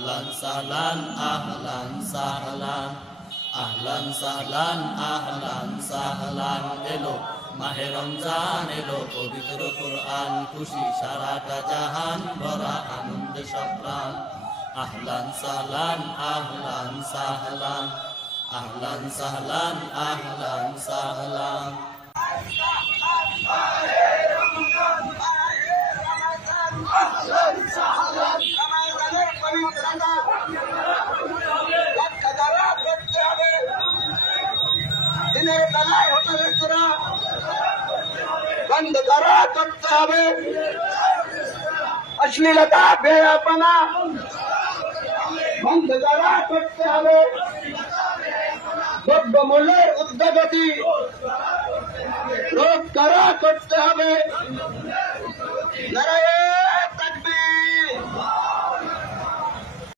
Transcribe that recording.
আহলান সাহলান আহলান সাহলান আহলান সাহলান আহলান সাহলান এলো মাহে রমজান এলো পবিত্র কোরআন খুশি সারাটা জাহান ভরা আনন্দ সপ্রাণ আহলান সাহলান আহলান সাহলান আহলান সাহলান আহলান সাহলান দিনের বেলায় হোটেলের করা বন্ধ করা করতে হবে অশ্লীলতা বেয়াপনা বন্ধ করা করতে হবে দ্রব্যমূল্যের উদ্যোগতি রোধ করা করতে হবে নারায়ণ